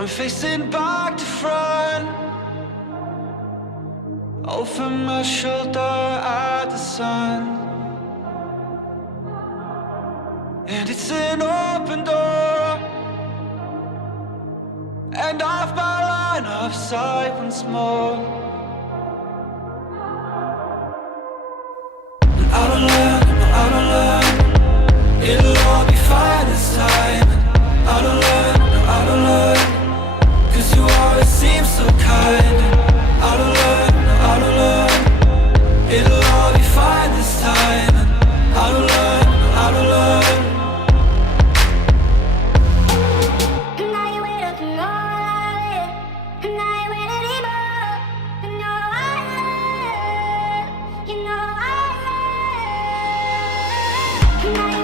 I'm facing back to front, over my shoulder at the sun. And it's an open door, and off my line of sight once more. And I don't learn, it'll all be fine this time. I don't learn, 'cause you always seem so kind. I don't learn, it'll all be fine this time. I don't learn. You know